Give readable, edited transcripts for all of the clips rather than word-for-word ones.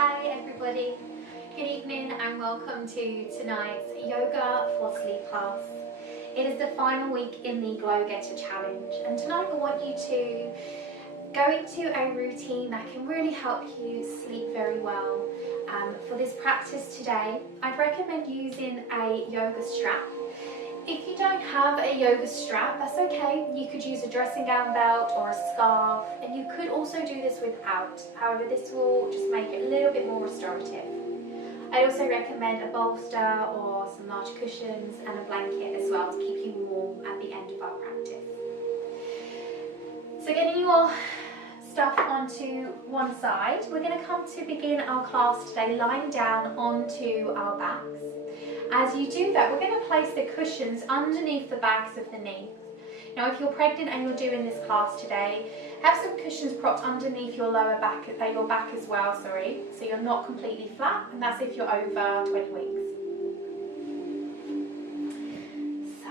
Hi everybody, good evening and welcome to tonight's Yoga for Sleep class. It is the final week in the Glow Getter Challenge, and tonight I want you to go into a routine that can really help you sleep very well. For this practice today, I'd recommend using a yoga strap. If you don't have a yoga strap, that's okay. You could use a dressing gown belt or a scarf, and you could also do this without. However, this will just make it a little bit more restorative. I also recommend a bolster or some large cushions and a blanket as well to keep you warm at the end of our practice. So getting your stuff onto one side, we're going to come to begin our class today lying down onto our backs. As you do that, we're going to place the cushions underneath the backs of the knees. Now, if you're pregnant and you're doing this class today, have some cushions propped underneath your lower back, your back as well, so you're not completely flat, and that's if you're over 20 weeks. So,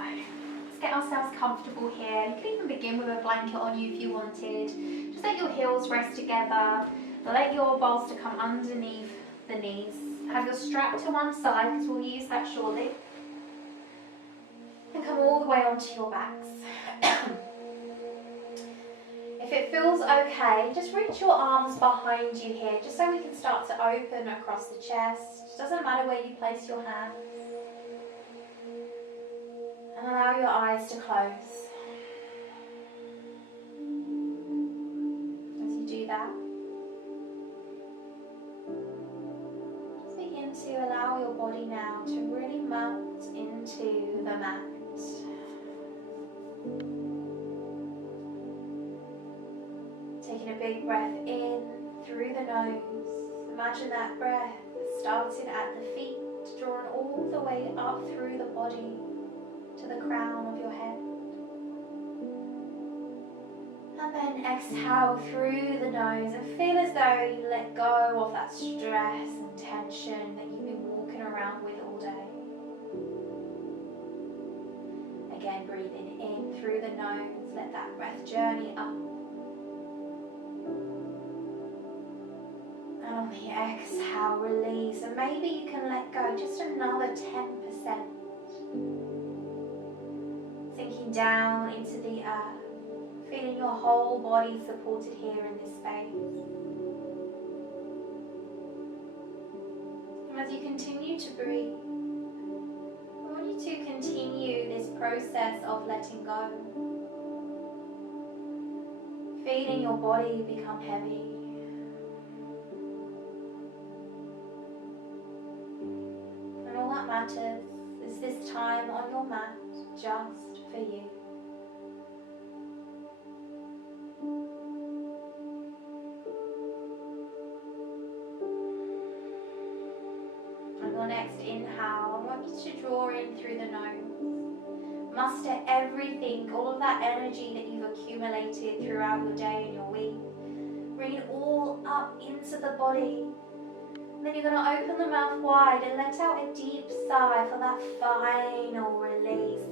let's get ourselves comfortable here. You can even begin with a blanket on you if you wanted. Just let your heels rest together. Let your bolster come underneath the knees. Have your strap to one side, because we'll use that shortly. And come all the way onto your backs. If it feels okay, just reach your arms behind you here, just so we can start to open across the chest. It doesn't matter where you place your hands. And allow your eyes to close. As you do that, to allow your body now to really melt into the mat. Taking a big breath in through the nose. Imagine that breath starting at the feet, drawing all the way up through the body to the crown of your head. And then exhale through the nose and feel as though you let go of that stress and tension that you've been walking around with all day. Again, breathing in through the nose, let that breath journey up. And on the exhale, release, and maybe you can let go just another 10%. Sinking down into the earth. Feeling your whole body supported here in this space. And as you continue to breathe, I want you to continue this process of letting go. Feeling your body become heavy. And all that matters is this time on your mat just for you. Next inhale, I want you to draw in through the nose. Muster everything, all of that energy that you've accumulated throughout your day and your week. Bring it all up into the body. And then you're going to open the mouth wide and let out a deep sigh for that final release.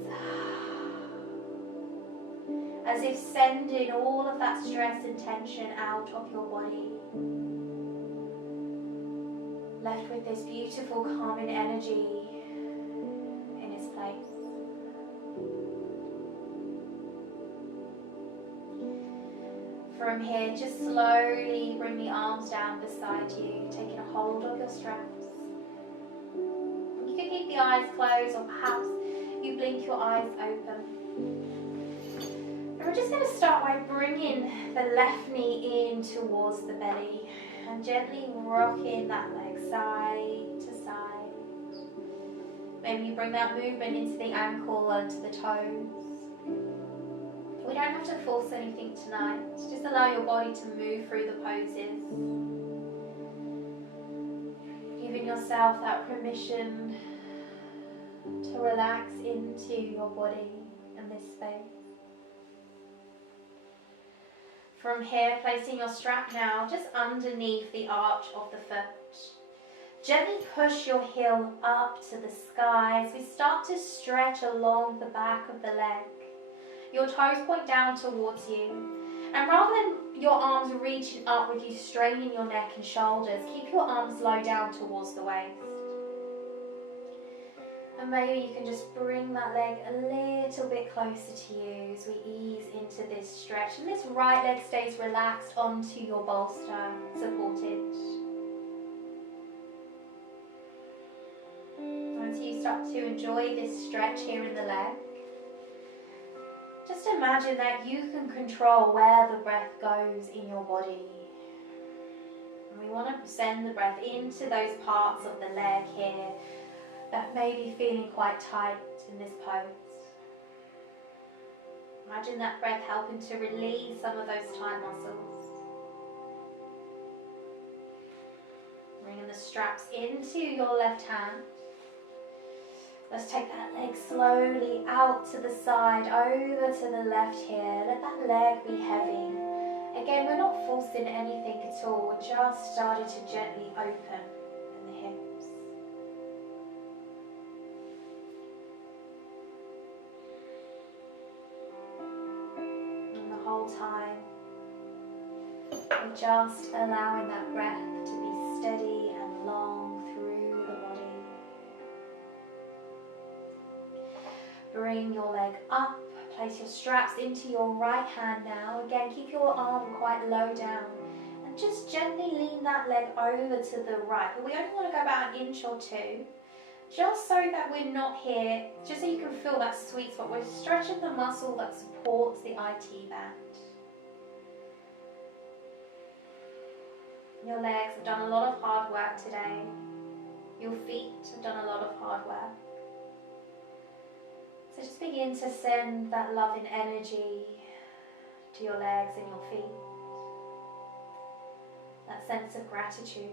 As if sending all of that stress and tension out of your body. Left with this beautiful calming energy in its place. From here, just slowly bring the arms down beside you, taking a hold of your straps. You can keep the eyes closed, or perhaps you blink your eyes open. And we're just going to start by bringing the left knee in towards the belly and gently rocking that leg side to side. Maybe you bring that movement into the ankle and to the toes. We don't have to force anything tonight. Just allow your body to move through the poses. Giving yourself that permission to relax into your body in this space. From here, placing your strap now just underneath the arch of the foot. Gently push your heel up to the sky as we start to stretch along the back of the leg. Your toes point down towards you, And rather than your arms reaching up with you straining your neck and shoulders, keep your arms low down towards the waist. And maybe you can just bring that leg a little bit closer to you as we ease into this stretch. And this right leg stays relaxed onto your bolster, supported. As you start to enjoy this stretch here in the leg, just imagine that you can control where the breath goes in your body. And we want to send the breath into those parts of the leg here that may be feeling quite tight in this pose. Imagine that breath helping to release some of those tight muscles. Bringing the straps into your left hand. Let's take that leg slowly out to the side, over to the left here. Let that leg be heavy. Again, we're not forcing anything at all. We're just starting to gently open in the hips. And the whole time, we're just allowing that breath to be steady and long through the body. Bring your leg up, place your straps into your right hand now. Again, keep your arm quite low down and just gently lean that leg over to the right. But we only want to go about an inch or two, just so that we're not here, just so you can feel that sweet spot. We're stretching the muscle that supports the IT band. Your legs have done a lot of hard work today. Your feet have done a lot of hard work. So just begin to send that loving energy to your legs and your feet. That sense of gratitude.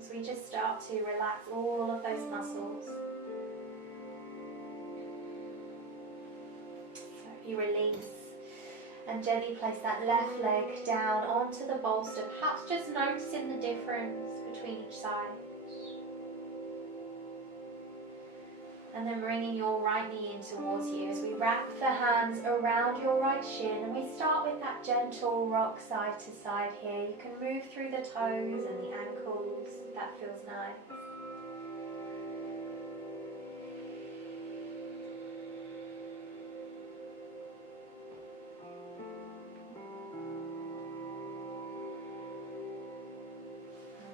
As we just start to relax all of those muscles. So you release and gently place that left leg down onto the bolster, perhaps just noticing the difference between each side. And then bringing your right knee in towards you as we wrap the hands around your right shin, and we start with that gentle rock side to side here. You can move through the toes and the ankles, if that feels nice.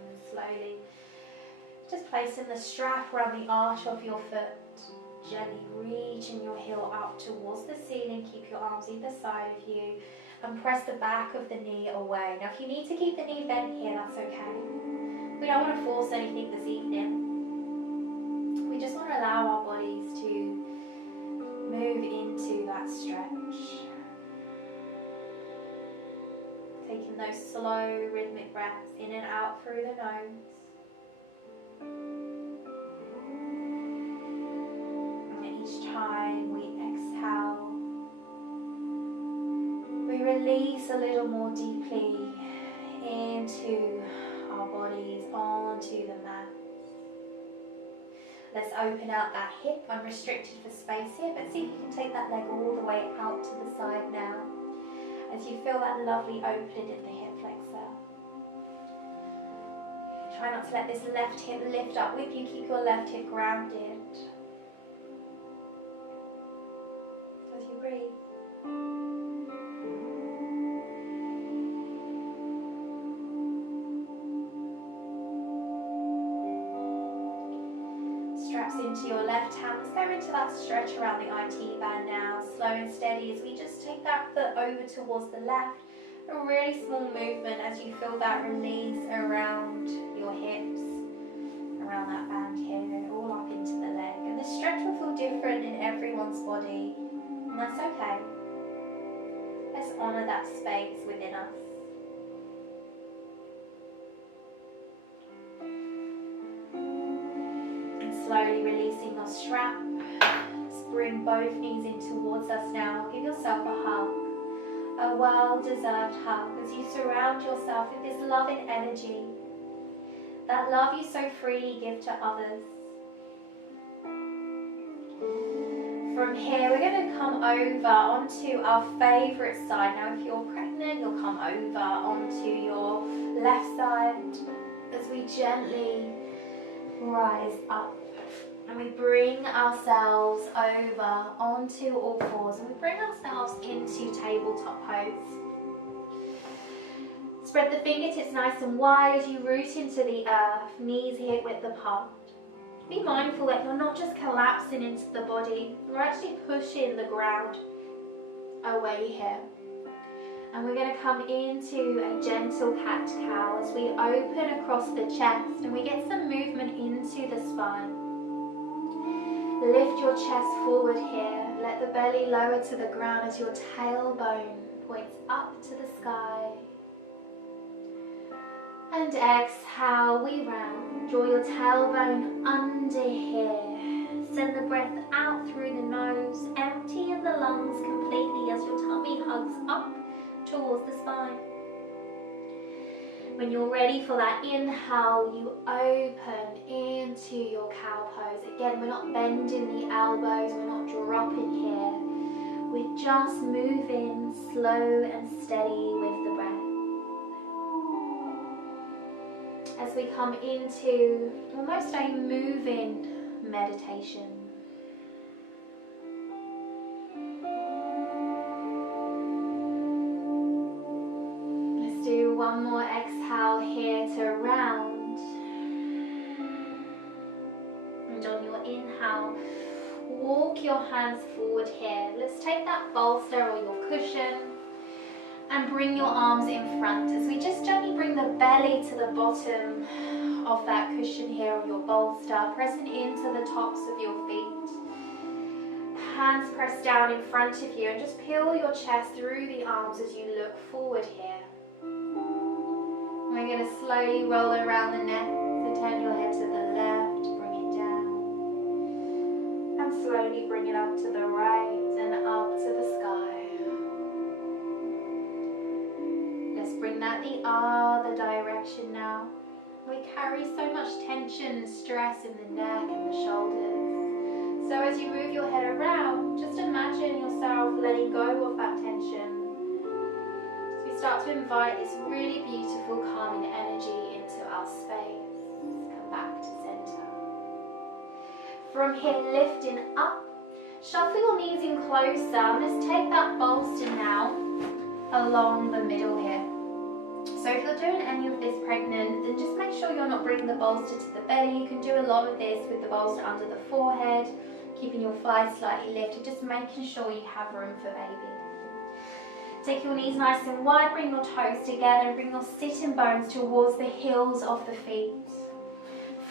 And slowly just placing the strap around the arch of your foot. Gently reaching your heel up towards the ceiling. Keep your arms either side of you and press the back of the knee away. Now if you need to keep the knee bent here, that's okay. We don't want to force anything this evening. We just want to allow our bodies to move into that stretch. Taking those slow rhythmic breaths in and out through the nose. Time we exhale, we release a little more deeply into our bodies, onto the mat. Let's open out that hip. I'm restricted for space here, but see if you can take that leg all the way out to the side now as you feel that lovely opening in the hip flexor. Try not to let this left hip lift up with you. Keep your left hip grounded. As you breathe. Straps into your left hand. Let's go into that stretch around the IT band now. Slow and steady as we just take that foot over towards the left. A really small movement as you feel that release around your hips, around that band here, all up into the leg. And the stretch will feel different in everyone's body. And that's okay. Let's honour that space within us. And slowly releasing your strap. Let's bring both knees in towards us now. Give yourself a hug. A well-deserved hug as you surround yourself with this loving energy. That love you so freely give to others. From here, we're going to come over onto our favourite side. Now, if you're pregnant, you'll come over onto your left side as we gently rise up. And we bring ourselves over onto all fours. And we bring ourselves into tabletop pose. Spread the fingertips nice and wide as you root into the earth, knees hip width apart. Be mindful that you're not just collapsing into the body, you're actually pushing the ground away here. And we're going to come into a gentle cat-cow as we open across the chest and we get some movement into the spine. Lift your chest forward here, let the belly lower to the ground as your tailbone points up to the sky. And exhale, we round. Draw your tailbone under here. Send the breath out through the nose, emptying the lungs completely as your tummy hugs up towards the spine. When you're ready for that inhale, you open into your cow pose. Again, we're not bending the elbows, we're not dropping here. We're just moving slow and steady with the breath. As we come into almost a moving meditation. Let's do one more exhale here to round. And on your inhale, walk your hands forward here. Let's take that bolster or your cushion and bring your arms in front as we just gently bring the belly to the bottom of that cushion here or your bolster, pressing into the tops of your feet. Hands pressed down in front of you and just peel your chest through the arms as you look forward here. We're going to slowly roll around the neck, so turn your head to the left, bring it down, and slowly bring it up to the right and up to the sky. Bring that the other direction now. We carry so much tension and stress in the neck and the shoulders. So as you move your head around, just imagine yourself letting go of that tension. As we start to invite this really beautiful calming energy into our space. Come back to center. From here, lifting up, shuffle your knees in closer. Let's take that bolster now along the middle here. So if you're doing any of this pregnant, then just make sure you're not bringing the bolster to the belly. You can do a lot of this with the bolster under the forehead, keeping your thighs slightly lifted, just making sure you have room for baby. Take your knees nice and wide, bring your toes together, and bring your sitting bones towards the heels of the feet.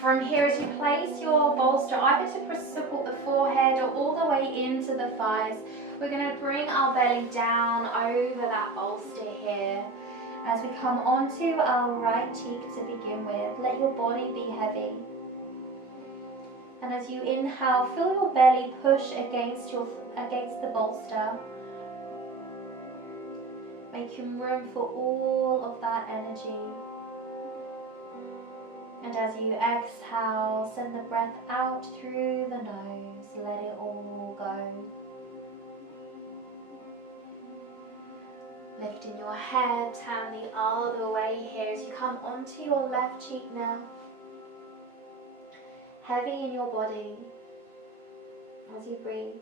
From here, as you place your bolster either to support the forehead or all the way into the thighs, we're going to bring our belly down over that bolster here. As we come onto our right cheek to begin with, let your body be heavy. And as you inhale, feel your belly push against the bolster, making room for all of that energy. And as you exhale, send the breath out through the nose, let it all go. Lifting your head, turn the other way here as you come onto your left cheek now. Heavy in your body as you breathe.